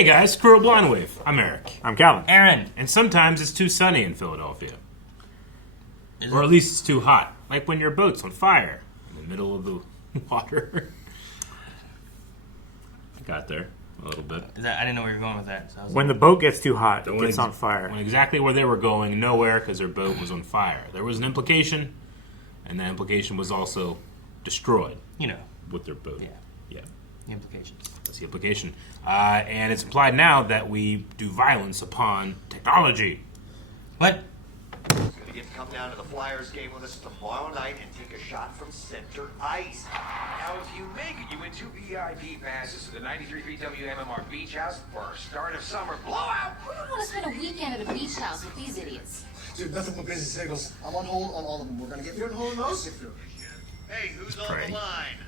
Hey guys, Squirrel Blind Wave. I'm Eric. I'm Calvin. Aaron. And sometimes it's too sunny in Philadelphia. Or at least it's too hot. Like when your boat's on fire in the middle of the water. I got there a little bit. I didn't know where you were going with that. So When the boat gets too hot, it gets on fire. Went exactly where they were going, nowhere, because their boat was on fire. There was an implication, and the implication was also destroyed. You know. With their boat. Yeah. The implications. That's the implication. And it's implied now that we do violence upon technology. What? He's going to get to come down to the Flyers game with us tomorrow night and take a shot from center ice. Now, if you make it, you win 2 VIP passes to the 93 VWMMR Beach House for our start of summer blowout. Who would want to spend a weekend at a beach house with these idiots? Dude, nothing but busy signals. I'm on hold on all of them. We're gonna get through and hold on those. Hey, who's on the line?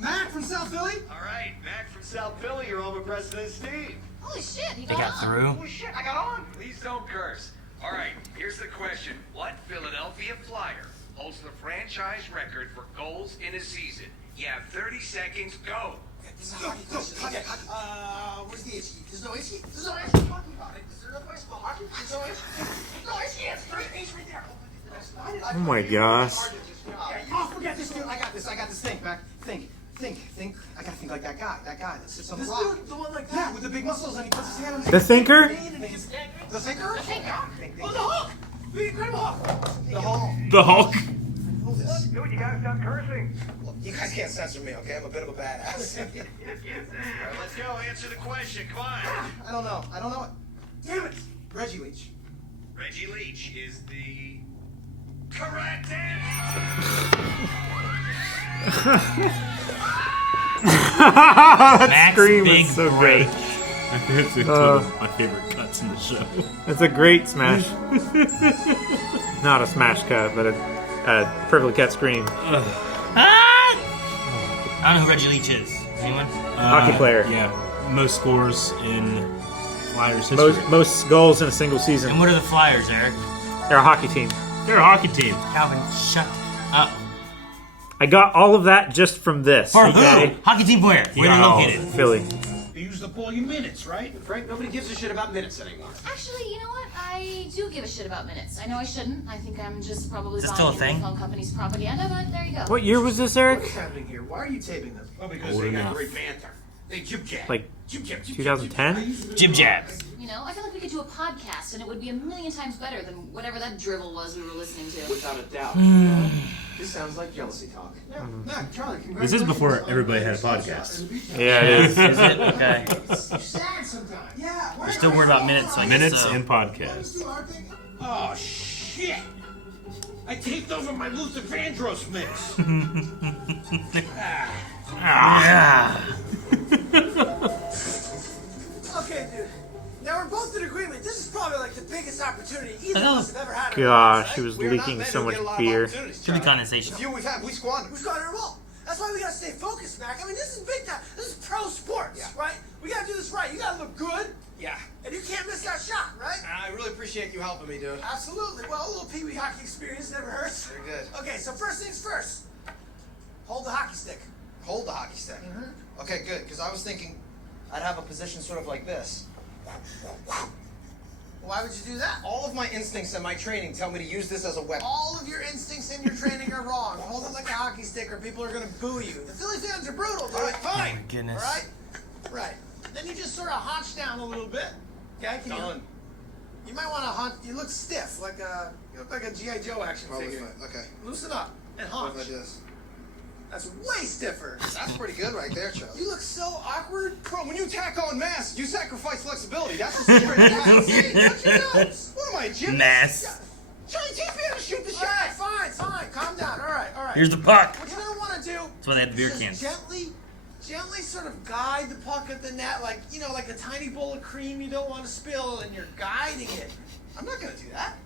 Mac from South Philly. All right, Mac from South Philly, you're on with President Steve. Holy shit, he They got got on. through. Holy shit, I got on. Please don't curse. All right, here's the question. What Philadelphia Flyer holds the franchise record for goals in a season? You have 30 seconds, go. This is a hockey question. Okay. Where's the issue? There's no issue. There's no issue talking about it. Is there no place for hockey? There's no issue. No issue. It's right there. Oh my gosh. Oh, forget this, dude. I got this. Think, Mac. Think. I gotta think like that guy. That guy that sits on the rock. This dude, the one like that. Yeah, with the big muscles, and he puts his hand on his The thinker? The thinker? The thinker. Oh, the Hulk. The Incredible Hulk. The Hulk. The Hulk. Hold this. Dude, you gotta stop cursing. Look, you guys can't censor me, okay? I'm a bit of a badass. All right, let's go. Answer the question. Come on. I don't know it. Damn it. Reggie Leach. Reggie Leach is the correct answer. That Max scream Big is so Break. great. It's one of my favorite cuts in the show. It's a great smash. Not a smash cut, but a perfectly cut scream. Ah! I don't know who Reggie Leach is. Anyone? Hockey player. Yeah, most scores in Flyers history. Most goals in a single season. And what are the Flyers, Eric? They're a hockey team. They're a hockey team. Calvin, shut up. I got all of that just from this. For Okay? who? Hockey team where? Where are they Yeah. located? Philly. You used up all your minutes, right? Frank, nobody gives a shit about minutes anymore. Actually, you know what? I do give a shit about minutes. I know I shouldn't. I think I'm just probably Is it buying still a the thing? phone company's propaganda, but there you go. What year was this, Eric? What's happening here? Why are you taping this? Well, because Old they enough. got great banter. They jib jab. Like Jib jab, jib jab, 2010? Jib jabs. You know, I feel like we could do a podcast, and it would be a million times better than whatever that drivel was we were listening to. Without a doubt. This sounds like jealousy talk. Yeah, Mac, Charlie, This is before everybody had a podcast. Yeah, it is. Is it? Okay. You sad sometimes. Yeah. We're still worried about minutes, so I guess Minutes so. and podcasts. Oh, shit. I taped over my Luther Vandross mix. Yeah. Okay, dude. Now we're both in agreement. This is probably like the biggest opportunity either of us have ever had. Gosh, she was leaking so much beer. Should be condensation. few we've had, we squandered. We squandered them all. That's why we gotta stay focused, Mac. I mean, this is big time. This is pro sports, right? We gotta do this right. You gotta look good. Yeah. And you can't miss that shot, right? I really appreciate you helping me, dude. Absolutely. Well, a little pee-wee hockey experience never hurts. Very good. Okay, so first things first. Hold the hockey stick. Hold the hockey stick. Okay, good, because I was thinking I'd have a position sort of like this. Why would you do that? All of my instincts and my training tell me to use this as a weapon. All of your instincts and your training are wrong. Hold it like a hockey stick or people are gonna boo you. The Philly fans are brutal, dude. All right, fine. Oh my goodness. All right? Right. Then you just sort of hunch down a little bit. Okay? Can Done. You might want to hunt. You look stiff, like you look like a G.I. Joe action Probably figure. fine. Okay. Loosen up and What hunch. if I do this? That's way stiffer. That's pretty good right there, Charlie. You look so awkward. Bro, when you tack on mass, you sacrifice flexibility. That's a secret. Touch your nose. What am I, a gymnast? Mass. Charlie, teach me how to shoot the All shot. right, fine. Calm down. All right. Here's the puck. What you're gonna want to do? That's why they had the beer is cans. Gently sort of guide the puck at the net, like like a tiny bowl of cream you don't want to spill, and you're guiding it. I'm not gonna do that.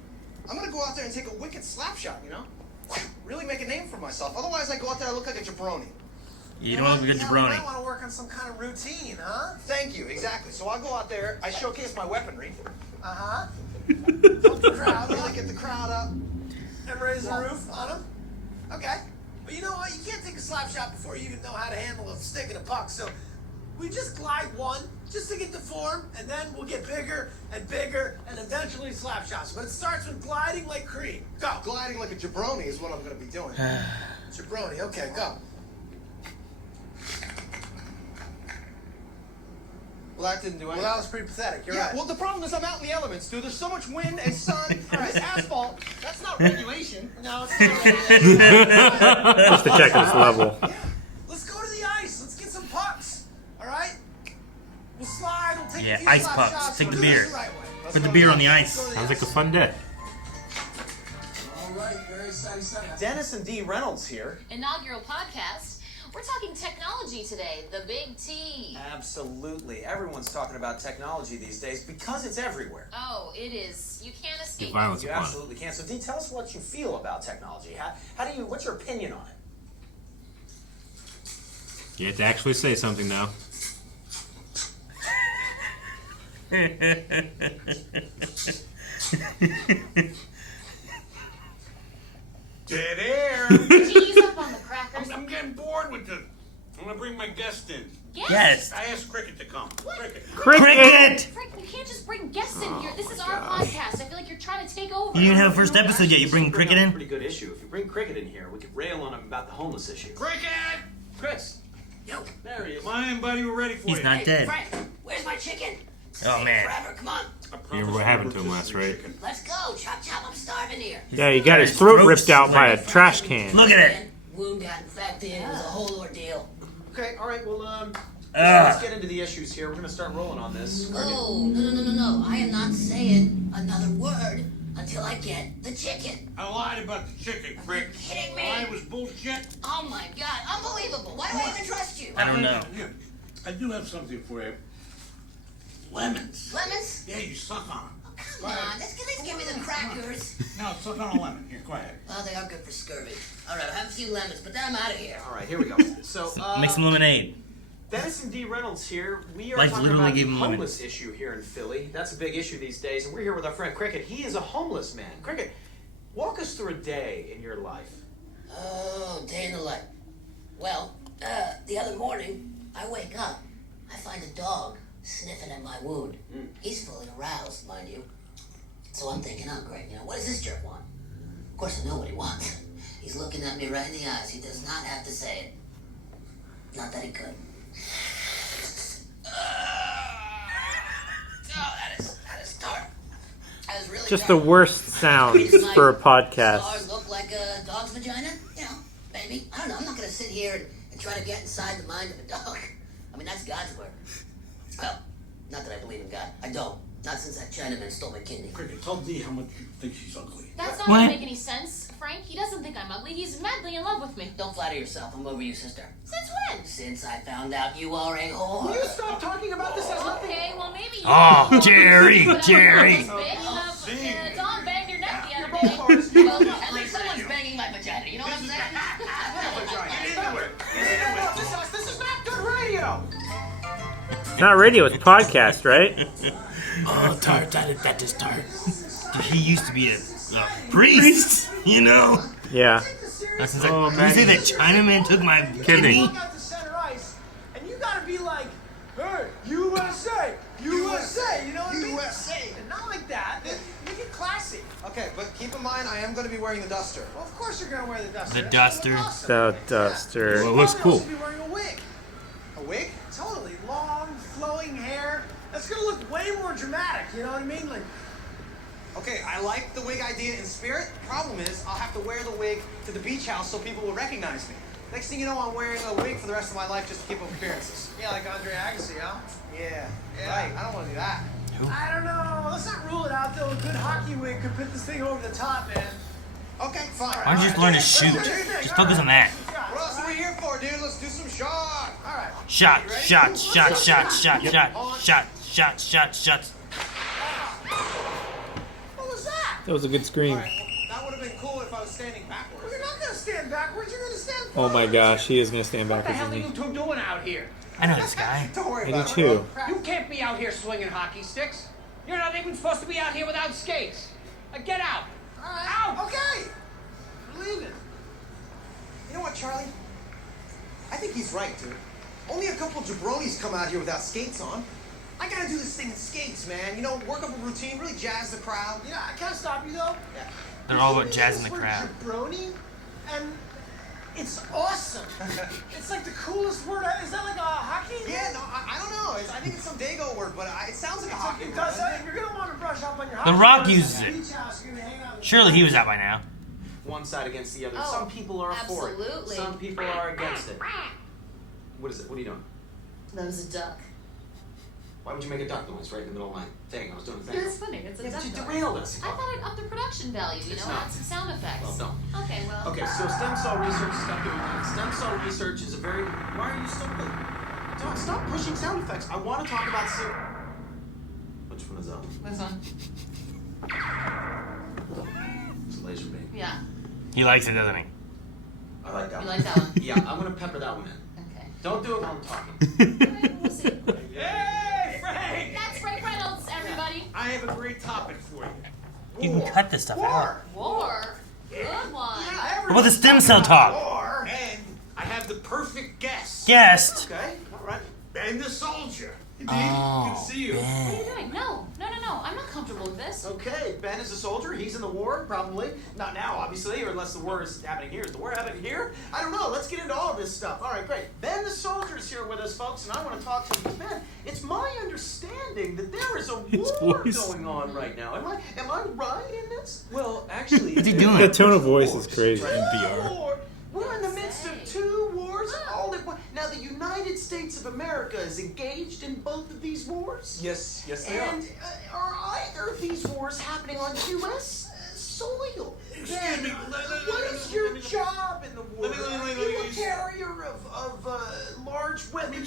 I'm gonna go out there and take a wicked slap shot, you know? Really make a name for myself. Otherwise, I go out there, I look like a jabroni. You don't look like a good You jabroni. might want to work on some kind of routine, huh? Thank you, exactly. So I go out there, I showcase my weaponry, Uh-huh. Pump the crowd really up get the crowd up. and raise the roof on them. Okay. But you know what? You can't take a slap shot before you even know how to handle a stick and a puck. So we just glide one, form, and then we'll get bigger and bigger, and eventually slap shots. But it starts with gliding like cream. Go. Gliding like a jabroni is what I'm going to be doing. Jabroni. Okay, go. Well, that didn't do anything. Well, that was pretty pathetic. You're Yeah, right. well, the problem is I'm out in the elements, dude. There's so much wind and sun and this asphalt. That's not regulation. No, it's not right. Just to check its level. Yeah. Let's go to the ice. Let's get some pucks. All right? We'll slide. We'll take a few ice slap pucks. shots. Take the We'll do beer. this the right way. Put the beer on the ice. Sounds like a fun day. All right. Very exciting stuff. Dennis and D. Reynolds here. Inaugural podcast. We're talking technology today, the big T. Absolutely. Everyone's talking about technology these days because it's everywhere. Oh, it is. You can't escape. Violence You upon it. absolutely can. So, Dee, tell us what you feel about technology. What's your opinion on it? You have to actually say something now. Dead air. Ease up on the crackers. I'm getting bored with this. I'm gonna bring my guest in. Yes. I asked Cricket to come. Cricket. Cricket! Frank, you can't just bring guests in here. This is our podcast. I feel like you're trying to take over. You didn't have a first episode yet. You bring Cricket in? Pretty good issue. If you bring Cricket in here, we could rail on him about the homeless issue. Cricket! Chris. Yo, There he is. Come on in, buddy. We're ready for He's you. not dead. Frank, where's my chicken? Oh, man. Forever, come on. You remember what happened to him last, right? Let's go. Chop, chop. I'm starving here. Yeah, he got his throat ripped out by a trash can. Look at it. Wound got infected. It was a whole ordeal. Okay, all right, well, Ugh. let's get into the issues here. We're going to start rolling on this. Oh, no. I am not saying another word until I get the chicken. I lied about the chicken, Crick. Kidding me? Lie was bullshit. Oh my God, unbelievable. Why do I even trust you? I don't know. Here, I do have something for you. Lemons. Lemons? Yeah, you suck on them. Come on, let's at least give me the crackers. No, suck on a lemon. Here, go ahead. Well, they are good for scurvy. All right, I'll have a few lemons, but then I'm out of here. All right, here we go. So, Make some lemonade. Dennis and D. Reynolds here. We are Life talking literally about the gave him lemon. homeless issue here in Philly. That's a big issue these days, and we're here with our friend Cricket. He is a homeless man. Cricket, walk us through a day in your life. Oh, day in the life. Well, the other morning, I wake up. I find a dog sniffing at my wound. He's fully aroused, mind you. So I'm thinking, oh, great, what does this jerk want? Of course, I know what he wants. He's looking at me right in the eyes. He does not have to say it. Not that he could. Oh, that is dark. That is really Just dark. the worst sounds for a podcast. Stars look like a dog's vagina? Maybe. I don't know. I'm not going to sit here and try to get inside the mind of a dog. I mean, that's God's work. Well, not that I believe in God. I don't. Not since that Chinaman stole my kidney. Cricket, tell Dee how much you think she's ugly. That's not What? going to make any sense, Frank. He doesn't think I'm ugly. He's madly in love with me. Don't flatter yourself. I'm over you, sister. Since when? Since I found out you are a whore. You stop talking about this as nothing. Okay, well, maybe you... Oh, Jerry, Jerry. Don banged your neck the other day. Well, at least someone's banging my vagina. You know what I'm saying? This is not good radio. It's not radio, it's podcast, right? Oh, tart. That is tart. He used to be a priest, Yeah. That's since you say that Chinaman took my kidney? Walk out to center ice, and you gotta be like, hey, USA, USA, you know what I mean? USA. And not like that. Make it classy. Okay, but keep in mind, I am going to be wearing the duster. Well, of course you're gonna wear the duster. The That's duster. gonna look awesome. The duster. Well, it looks Probably cool. also be wearing a wig. A wig? Totally. Long, flowing hair. That's gonna look way more dramatic, you know what I mean? Like, Okay, I like the wig idea in spirit. Problem is, I'll have to wear the wig to the beach house so people will recognize me. Next thing you know, I'm wearing a wig for the rest of my life just to keep up appearances. yeah, like Andre Agassi, huh? Yeah, Yeah. right. I don't want to do that. I don't know. Let's not rule it out, though. A good hockey wig could put this thing over the top, man. Okay, fine. Why don't you just learn to shoot? Just focus on that. What else are we here for, dude? Let's do some shot. All right. Shot. What was that? That was a good scream. All right, well, that would have been cool if I was standing backwards. Well, you're not gonna stand backwards. You're gonna stand Oh forward. my gosh, he is gonna stand What the backwards, hell are isn't you he? two doing out here? I know this guy. Don't worry I do about it. too. You can't be out here swinging hockey sticks. You're not even supposed to be out here without skates. Get out. All right. Out. Okay. We're leaving. You know what, Charlie? I think he's right, dude. Only a couple jabronis come out here without skates on. I gotta do this thing in skates, man. You know, work up a routine, really jazz the crowd. Yeah, can I stop you though? Yeah. They're all about jazzing the Word crowd. Jabroni, and it's awesome. It's like the coolest word. Is that like a hockey? Yeah, no, I don't know. I think it's some Dago word, but it sounds like a hockey It word. does. doesn't it? You're gonna want to brush up on your The hockey Rock words. uses it. Beach house, you're gonna hang out with Surely he was out by now. One side against the other. Oh, Some people are for it. absolutely. Some people are against it. What is it? What are you doing? That was a duck. Why would you make a duck noise right in the middle of my thing? I was doing a thing. It's funny. It's a Yeah, duck but you noise. derailed us. I thought I'd up the production value, you It's know, not. add some sound effects. Well, don't. Okay, well. Okay, so stem cell research, stop doing that. Stem cell research is a very. Why are you still? Don't stop pushing sound effects. I want to talk about. Which one is that one? This one. It's a laser beam. Yeah. He likes it, doesn't he? I like that You one. like that one? Yeah, I'm gonna pepper that one in. Okay. Don't do it while I'm talking. Okay, we'll see. Hey, Frank! That's Frank Reynolds, everybody. I have a great topic for you. You can cut this stuff out. War. Good one. What about the stem cell talk? And I have the perfect guest. Guest. Okay, all right. Ben the soldier. Indeed, Oh, good to see you. What are you doing? No. I'm not comfortable with this. Okay, Ben is a soldier. He's in the war, probably. Not now, obviously, or unless the war is happening here. Is the war happening here? I don't know. Let's get into all this stuff. All right, great. Ben the soldier is here with us, folks, and I want to talk to him. Ben, it's my understanding that there is a war going on right now. Am I right in this? Well, actually, What's he doing? The tone of voice is crazy. War. We're in the midst of two wars all at once. Now, the United States of America is engaged in both of these wars. yes, they are. And are either of these wars happening on U.S. soil? Excuse me. What is your job in the war? Let me- Are you a carrier of large weaponry?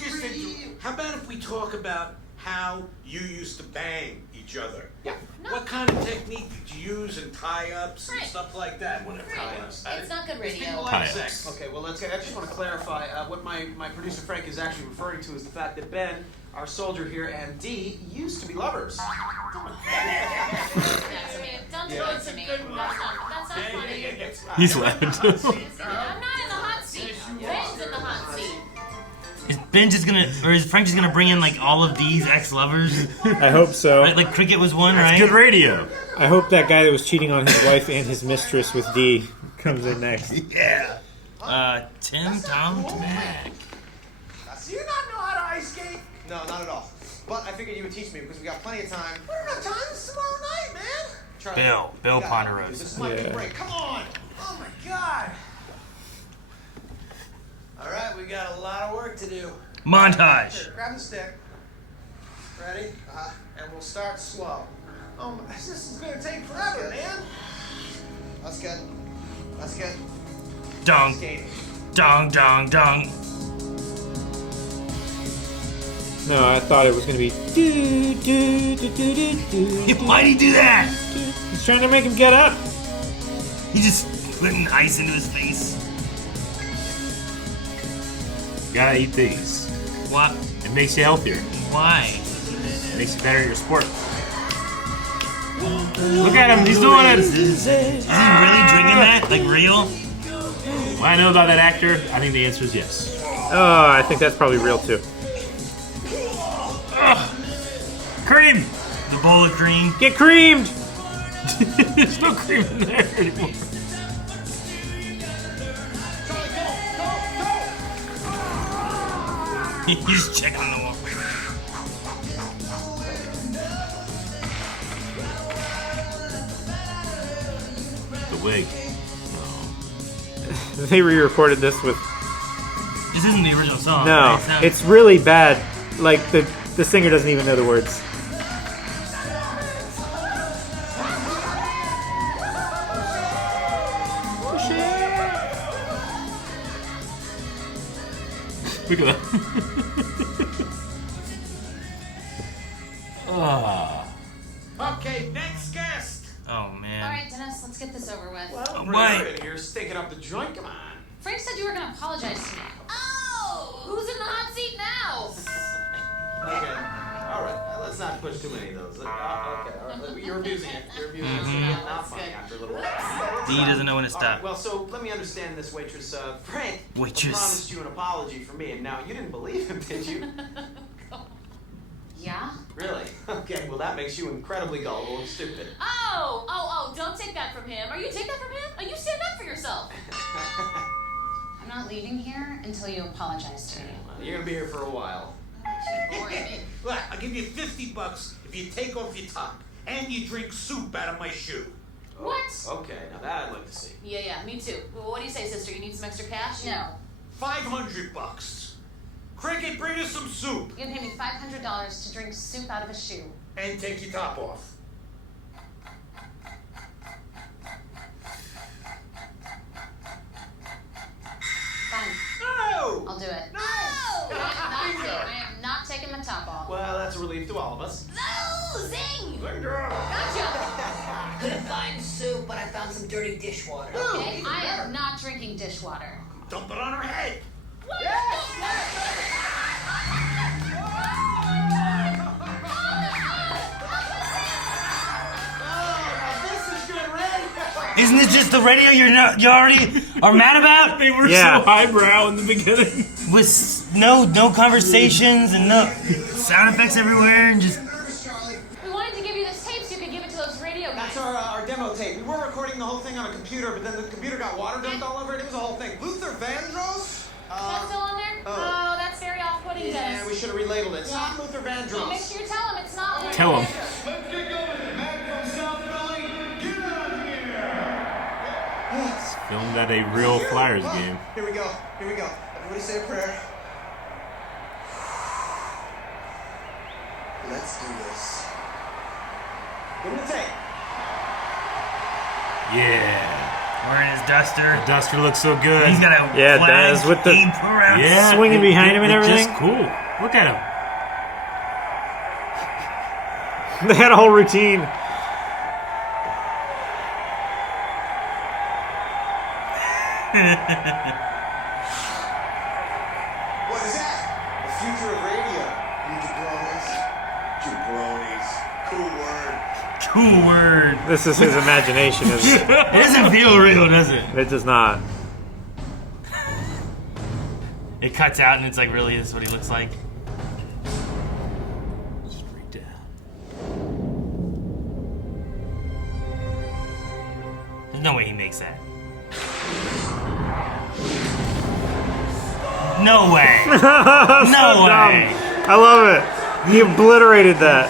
How about if we talk about how you used to bang each other? Yeah. What kind of technique did you use in tie-ups and Right. stuff like that? Whatever. It's not good radio. People like Tie-ups. sex. Okay, well, I just want to clarify what my producer Frank is actually referring to is the fact that Ben, our soldier here, and Dee used to be lovers. Don't do it to me. That's not funny. He's laughing. I'm not in the hot seat. Ben's in the hot seat. Is Ben just gonna, or is Frank just gonna bring in like all of these ex-lovers? I hope so. Right, like Cricket was one, right? Good radio. I hope that guy that was cheating on his wife and his mistress with D comes in next. Yeah. Tim, Tom, Mac. Do you not know how to ice skate? No, not at all. But I figured you would teach me because we got plenty of time. We don't have time. This is tomorrow night, man. Charlie, Bill you gotta help me. Ponderosa. This is my big Yeah. break. Come on. Oh my God. All right, we got a lot of work to do. Montage. Here, grab the stick. Ready? And we'll start slow. This is gonna take forever, man. That's good. That's good. Dong, Skating. dong, dong, dong. No, I thought it was gonna be do do do do do do. Why'd he do that? He's trying to make him get up. He just putting ice into his face. Gotta eat these. What? It makes you healthier. Why? It makes you better at your sport. Look at him, he's doing it. Is he really drinking that? Like real? What I know about that actor, I think the answer is yes. Oh, I think that's probably real too. Cream! The bowl of cream. Get creamed! There's no cream in there anymore. He's checking on the wall. The wig. They re-recorded this with This isn't the original song. no. right? not- It's really bad. Like the singer doesn't even know the words. Look at that. Ah. Okay, next guest. Oh man. All right, Dennis, let's get this over with. Well, Why? bring her in here, stinking up the joint. Come on. Frank said you were going to apologize to me. Oh! Who's in the hot seat now? Okay. All right. Let's not push too many of those. Okay. All right. You're abusing it. You're abusing it. It's gonna get not funny after a little while. D doesn't know when to All right, stop. well, so let me understand this, waitress. Frank Waitress. promised you an apology for me, and now you didn't believe him, did you? Yeah? Okay, well that makes you incredibly gullible and stupid. Oh, don't take that from him. Are you take that from him? Oh, you stand up for yourself. I'm not leaving here until you apologize to me. You're gonna be here for a while. Look, I'll give you $50 if you take off your top and you drink soup out of my shoe. What? Okay, now that I'd like to see. Yeah, me too. Well, what do you say, sister? You need some extra cash? No. $500. Cricket, bring us some soup. You're gonna pay me $500 to drink soup out of a shoe. And take your top off. Fine. No! I'll do it. No! I am not taking my top off. Well, that's a relief to all of us. No! Zing! Gotcha! Couldn't find soup, but I found some dirty dishwater. Okay? I am not drinking dishwater. Dump it on her head. Isn't this just the radio you already are mad about? They were so highbrow in the beginning. With no conversations and no sound effects everywhere and just... We wanted to give you this tape so you could give it to those radio guys. That's our demo tape. We were recording the whole thing on a computer, but then the computer got water dumped all over it. It was a whole thing. Luther Vandross? Is that still on there? Oh, that's very off-putting, Yeah, Dennis. we should have relabeled it. It's not Luther Vandross. Well, make sure you tell him it's not Luther Tell him. Vandross. Let's get going. Man from South Philly, get out of here. Filmed at a real Flyers game. Here we go. Everybody say a prayer. Let's do this. Give him the tape. Yeah. Wearing his duster. The duster looks so good. He's got a Yeah, it flag does, with the around. swinging behind him and everything. Just cool. Look at him. They had a whole routine. What is that? The future of radio. You jabronis. Cool word. Cool word. This is his imagination, isn't it? It doesn't feel real, does it? It does not. It cuts out and it's like, really, this is what he looks like. Straight down. There's no way he makes that. No way. So No dumb. way. I love it. He obliterated that.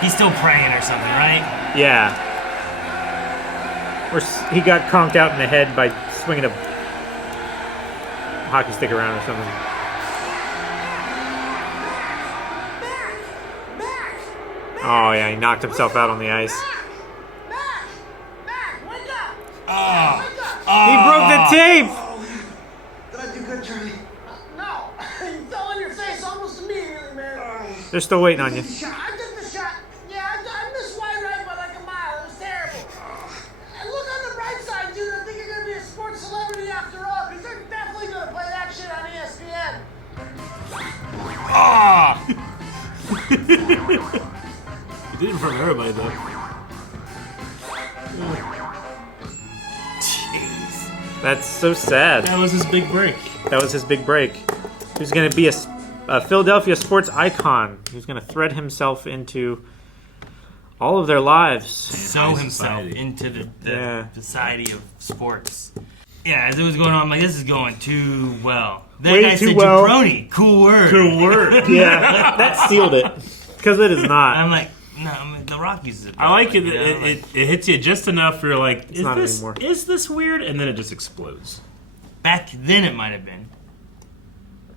He's still praying or something, right? Yeah. Or he got conked out in the head by swinging a hockey stick around or something. Oh yeah, he knocked himself out on the ice. He broke the tape! Did I do good, Charlie? No, you fell on your face almost immediately, man. They're still waiting on you. I took the shot. Yeah, I missed wide right by like a mile. It was terrible. And look on the bright side, dude. I think you're gonna be a sports celebrity after all, because they're definitely gonna play that shit on ESPN. Ah! He did it in front of everybody, though. Jeez. That's so sad. That was his big break. That was his big break. He was going to be a Philadelphia sports icon. He was going to thread himself into all of their lives. Sow himself society. into the Yeah. society of sports. Yeah, as it was going on, I'm like, this is going too well. That Way guy too said well. jabroni. Cool word. Cool word. Yeah, that sealed it. Because it is not. I'm like, no, I mean, the Rockies is I like it. you know, It hits you just enough where you're like, not is anymore. this weird? And then it just explodes. back then it might have been.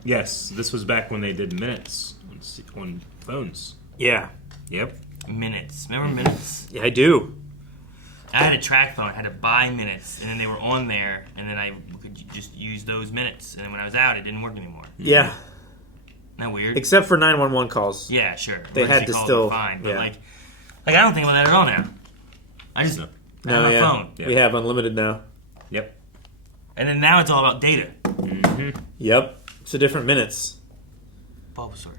Yes, this was back when they did minutes on phones. Yeah. Yep. Minutes. Remember minutes? Yeah, I do. I had a track phone. I had to buy minutes, and then they were on there, and then I could just use those minutes. And then when I was out, it didn't work anymore. Yeah. Isn't that weird? Except for 911 calls. Yeah, sure. They had Emergency to calls still. were fine, but yeah. like I don't think about that at all now. I just have No, my yeah. phone. We have unlimited now. Yep. And then now it's all about data. Mm-hmm. Yep. So different minutes. Bulbasaur.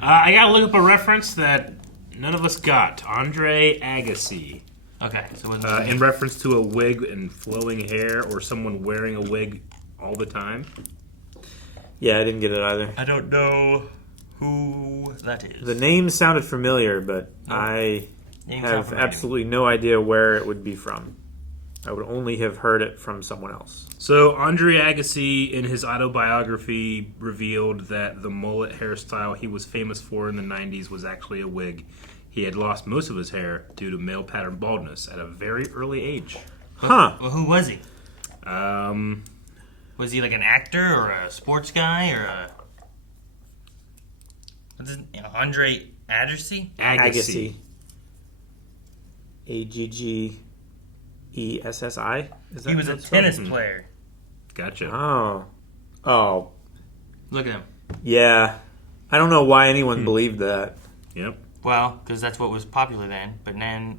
I gotta look up a reference that none of us got. Andre Agassi. Okay, so it wasn't In reference to a wig and flowing hair, or someone wearing a wig all the time. Yeah, I didn't get it either. I don't know who that is. The name sounded familiar, but I have absolutely no idea where it would be from. I would only have heard it from someone else. So Andre Agassi, in his autobiography, revealed that the mullet hairstyle he was famous for in the 90s was actually a wig. He had lost most of his hair due to male pattern baldness at a very early age. Huh. Well, who was he? Was he like an actor or a sports guy or a... What's his name? Andre Agassi? Agassi. Aggessi. Is that He was a tennis player. Gotcha. Oh. Look at him. Yeah. I don't know why anyone believed that. Yep. Well, because that's what was popular then. But then...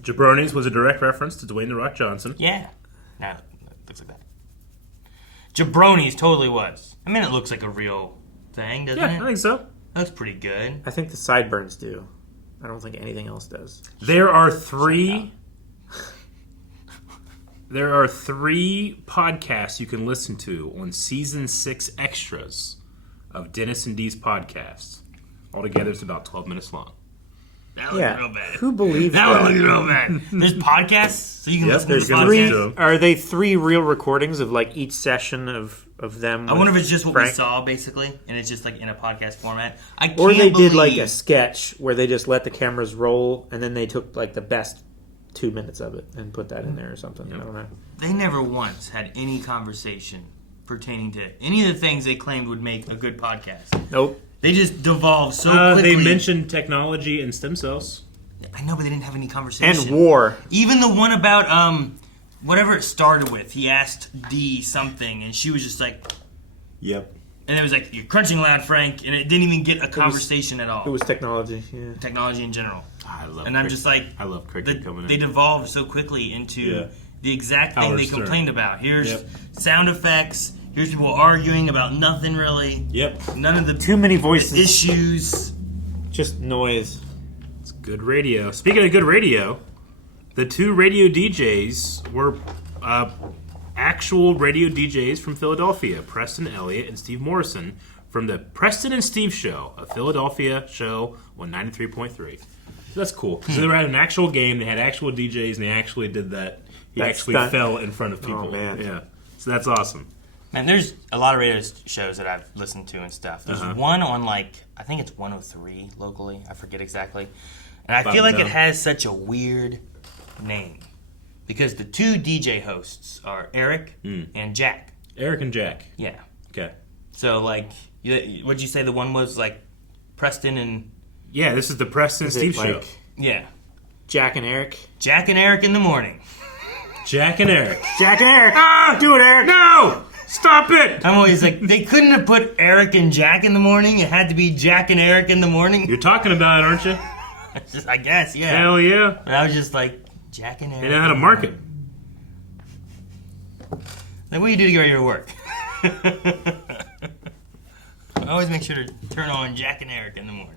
Jabronis was a direct reference to Dwayne "The Rock" Johnson. Yeah. Now it looks like that. Jabronis totally was. I mean, it looks like a real thing, doesn't it? Yeah, I think so. That's pretty good. I think the sideburns do. I don't think anything else does. There are three podcasts you can listen to on season 6 extras of Dennis and Dee's podcast. Altogether, it's about 12 minutes long. That looks real bad. Who believes that? that? That looks real bad. There's podcasts, so you can listen to the podcast. Are they 3 real recordings of like each session of them? I wonder if it's just what we saw, basically, and it's just like in a podcast format. Or they did like a sketch where they just let the cameras roll and then they took like the best 2 minutes of it and put that in there or something. I don't know. They never once had any conversation pertaining to any of the things they claimed would make a good podcast. Nope. They just devolved so quickly. They mentioned technology and stem cells. I know, but they didn't have any conversation. And war. Even the one about whatever it started with. He asked Dee something, and she was just like, "Yep." And it was like, "You're crunching loud, Frank," and it didn't even get a conversation at all. It was technology. Yeah. Technology in general. I love. And I'm just like, I love cricket coming in. They devolved so quickly into the exact thing they complained about. Here's sound effects. Here's people arguing about nothing really. Yep. None of the too many voices. Issues. Just noise. It's good radio. Speaking of good radio, the 2 radio DJs were actual radio DJs from Philadelphia, Preston Elliott and Steve Morrison, from the Preston and Steve Show, a Philadelphia show on 93.3. So that's cool. So they were at an actual game, they had actual DJs, and they actually did that. He actually fell in front of people. Oh, man. Yeah. So that's awesome. Man, there's a lot of radio shows that I've listened to and stuff. There's one on, like, I think it's 103 locally. I forget exactly. And I feel like it has such a weird name. Because the 2 DJ hosts are Eric and Jack. Eric and Jack. Yeah. Okay. So, like, what'd you say the one was, like, Preston and... Yeah, this is the Preston and Steve Show. Yeah. Jackin Eric. Jackin Eric in the morning. Jackin Eric. Jackin Eric. Ah! Do it, Eric. No! Stop it! I'm always like, they couldn't have put Eric and Jack in the morning. It had to be Jack and Eric in the morning. You're talking about it, aren't you? I guess, yeah. Hell yeah. But I was just like, Jack and Eric. They know how to market. Like, what do you do to get ready to work? I always make sure to turn on Jack and Eric in the morning.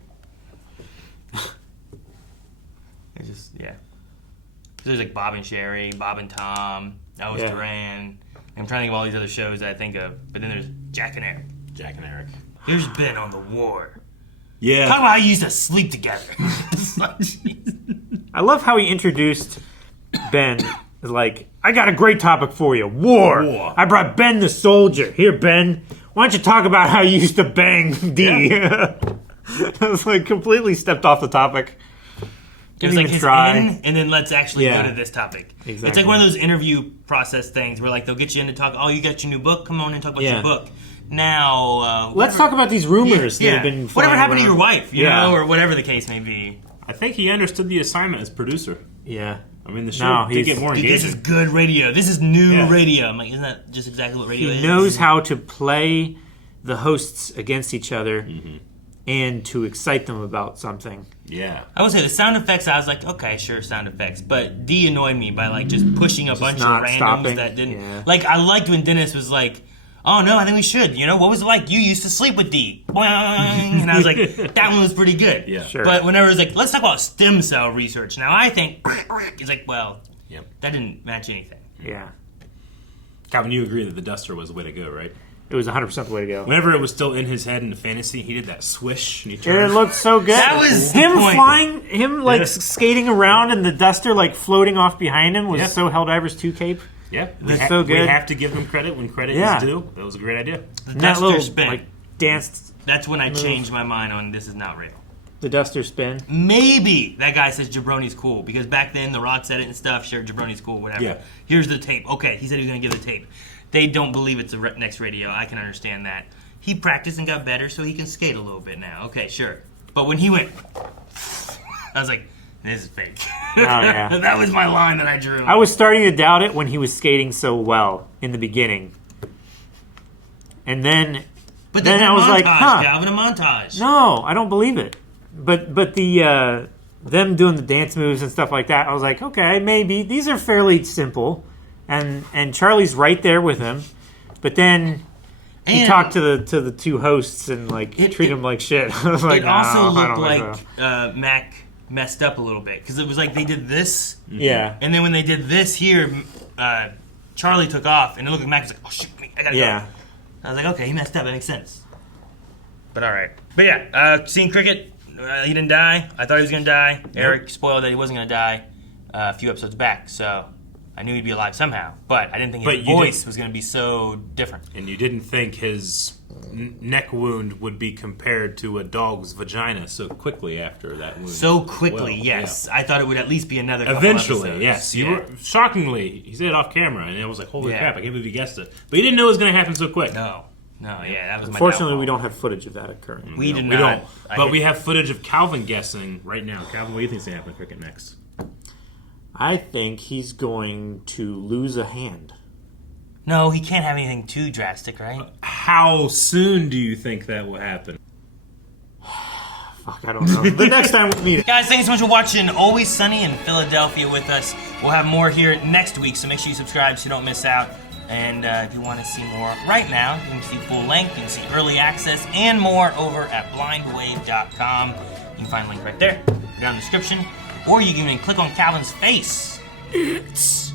It's just, yeah. There's like Bob and Sherry, Bob and Tom, Elvis Duran. I'm trying to think of all these other shows that I think of. But then there's Jack and Eric. Jack and Eric. Here's Ben on the war. Yeah. Talk about how you used to sleep together. I love how he introduced Ben as like, I got a great topic for you. War. I brought Ben the soldier. Here, Ben. Why don't you talk about how you used to bang D? Yeah. I was like completely stepped off the topic. It was like his in, and then let's actually go to this topic. Exactly. It's like one of those interview process things where like they'll get you in to talk, oh, you got your new book? Come on and talk about your book. Now, let's talk about these rumors that have been whatever happened around. to your wife, you know, or whatever the case may be. I think he understood the assignment as producer. Yeah. I mean, the show did get more engaging. This is good radio. This is new radio. I'm like, isn't that just exactly what radio is? He knows how to play the hosts against each other and to excite them about something. Yeah. I would say the sound effects, I was like, okay, sure, sound effects. But D annoyed me by like just pushing a bunch of randoms that didn't. Yeah. Like, I liked when Dennis was like, oh no, I think we should. You know, what was it like? You used to sleep with D. Boing. And I was like, that one was pretty good. Yeah. Sure. But whenever it's like, let's talk about stem cell research. Now I think, it's like, well, that didn't match anything. Yeah. Calvin, you agree that the duster was the way to go, right? It was 100% the way to go. Whenever it was still in his head in the fantasy, he did that swish. And he It turned. looked so good. That was the him point. flying, him like Yeah. skating around, and the duster like floating off behind him was Yeah. so Helldivers 2 cape. Yeah, That's so good. We have to give them credit when credit Yeah. is due. That was a great idea. The And that duster little spin. like danced. That's when I changed my mind on this is not real. The duster spin. Maybe that guy says Jabroni's cool because back then The Rock said it and stuff. Sure, Jabroni's cool, whatever. Yeah. Here's the tape. Okay, he said he was gonna give the tape. They don't believe it's the next radio. I can understand that. He practiced and got better, so he can skate a little bit now. Okay, sure. But when he went, I was like, this is fake. Oh, yeah. That was my line that I drew. I was starting to doubt it when he was skating so well in the beginning, and then But then then I was like, huh. Calvin, a montage. No, I don't believe it. But the them doing the dance moves and stuff like that, I was like, okay, maybe these are fairly simple, and Charlie's right there with him, but then he And talked to the two hosts and like treat them like shit. I was like, it also no, I looked don't think like Mac messed up a little bit because it was like they did this, Yeah. and then when they did this here, Charlie took off, and it looked like Mac was like, "Oh shoot, I gotta Yeah. go." I was like, "Okay, he messed up. That makes sense." But all right, but yeah, seeing Cricket, he didn't die. I thought he was gonna die. Eric spoiled that he wasn't gonna die a few episodes back, so I knew he'd be alive somehow. But I didn't think his voice was gonna be so different. And you didn't think his neck wound would be compared to a dog's vagina so quickly after that wound. So quickly, Well, yes. I thought it would at least be another couple Eventually, episodes. yes. You Yeah. were shockingly, he said it off camera, and I was like, "Holy Yeah. crap! I can't believe he guessed it." But you didn't know it was going to happen so quick. No, yeah, that was my Unfortunately, downfall. we don't have footage of that occurring. We did We not. don't. I But hit- we have footage of Calvin guessing right now. Calvin, what do you think's going to happen to Cricket next? I think he's going to lose a hand. No, he can't have anything too drastic, right? How soon do you think that will happen? Fuck, I don't know. The next time we meet. Guys, thank you so much for watching Always Sunny in Philadelphia with us. We'll have more here next week, so make sure you subscribe so you don't miss out. And if you want to see more right now, you can see full length, you can see early access, and more over at blindwave.com. You can find a link right there, down in the description. Or you can even click on Calvin's face. It's